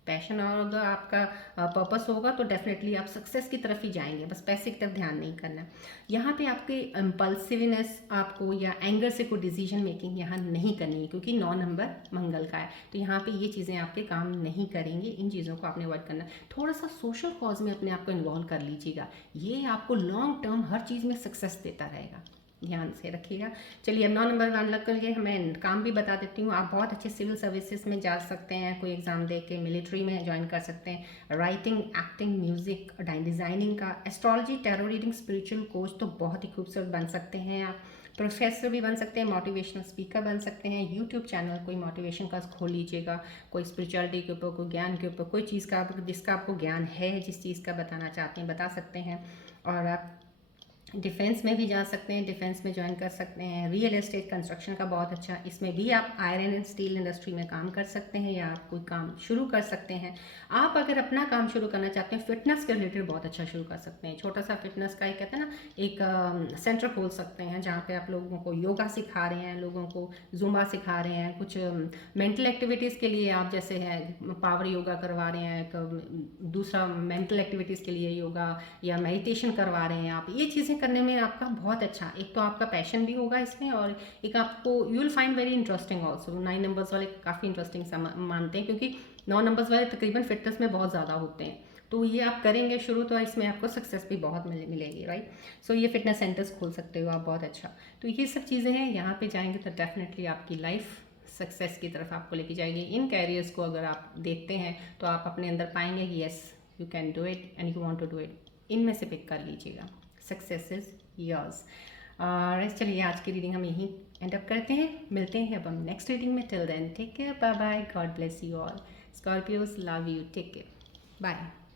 पैशन और अगर आपका पर्पस होगा तो डेफिनेटली आप सक्सेस की तरफ ही जाएंगे, बस पैसे की तरफ ध्यान नहीं करना। यहाँ पे आपके इम्पल्सिवनेस आपको या एंगर से कोई डिसीजन मेकिंग यहाँ नहीं करनी है, क्योंकि 9 नंबर मंगल का है, तो यहाँ पे ये चीज़ें आपके काम नहीं करेंगी। इन चीज़ों को आपने अवॉइड करना। थोड़ा सा सोशल कॉज में अपने आप को इन्वॉल्व कर लीजिएगा, ये आपको लॉन्ग टर्म हर चीज़ में सक्सेस देता रहेगा, ध्यान से रखिएगा। चलिए अब 9 नंबर 1 लग करके मैं काम भी बता देती हूँ। आप बहुत अच्छे सिविल सर्विसेज में जा सकते हैं, कोई एग्ज़ाम दे के मिलिट्री में ज्वाइन कर सकते हैं। राइटिंग, एक्टिंग, म्यूज़िक, डिज़ाइनिंग का, astrology, tarot reading, spiritual coach तो बहुत ही खूबसूरत बन सकते हैं आप। प्रोफेसर भी बन सकते हैं, मोटिवेशनल स्पीकर बन सकते हैं। यूट्यूब चैनल कोई मोटिवेशन का खोल लीजिएगा, कोई स्पिरिचुअलिटी के ऊपर, कोई ज्ञान के ऊपर, कोई चीज़ का जिसका आपको ज्ञान है, जिस चीज़ का बताना चाहते हैं बता सकते हैं। और आप डिफेंस में भी जा सकते हैं, डिफेंस में ज्वाइन कर सकते हैं। रियल एस्टेट, कंस्ट्रक्शन का बहुत अच्छा, इसमें भी आप आयरन एंड स्टील इंडस्ट्री में काम कर सकते हैं, या आप कोई काम शुरू कर सकते हैं। आप अगर अपना काम शुरू करना चाहते हैं फिटनेस के रिलेटेड, बहुत अच्छा शुरू कर सकते हैं। छोटा सा फिटनेस का एक कहते हैं ना, एक सेंटर खोल सकते हैं जहाँ पे आप लोगों को योगा सिखा रहे हैं, लोगों को जुम्बा सिखा रहे हैं, कुछ मेंटल एक्टिविटीज़ के लिए आप जैसे है पावर योगा करवा रहे हैं, दूसरा मेंटल एक्टिविटीज़ के लिए योगा या मेडिटेशन करवा रहे हैं आप। ये चीज़ें टीचिंग करने में आपका बहुत अच्छा, एक तो आपका पैशन भी होगा इसमें, और एक आपको you will find very interesting also. 9 numbers वाले काफ़ी इंटरेस्टिंग मानते हैं, क्योंकि 9 नंबर्स वाले तकरीबन फिटनेस में बहुत ज़्यादा होते हैं। तो ये आप करेंगे शुरू, तो इसमें आपको सक्सेस भी बहुत मिलेगी, राइट। सो ये फिटनेस सेंटर्स खोल सकते हो आप, बहुत अच्छा। तो ये सब चीज़ें हैं, यहाँ पे जाएंगे तो डेफिनेटली आपकी लाइफ सक्सेस की तरफ आपको लेके जाएगी। इन कैरियर्स को अगर आप देखते हैं तो आप अपने अंदर पाएंगे कि yes you can do it and you want to do it. इनमें से पिक कर लीजिएगा, सक्सेस इज योर्स। और चलिए आज की रीडिंग हम यहीं एंड अप करते हैं, मिलते हैं अब हम नेक्स्ट रीडिंग में। Till then take care, bye bye, God bless you all. Scorpios love you, take care, bye.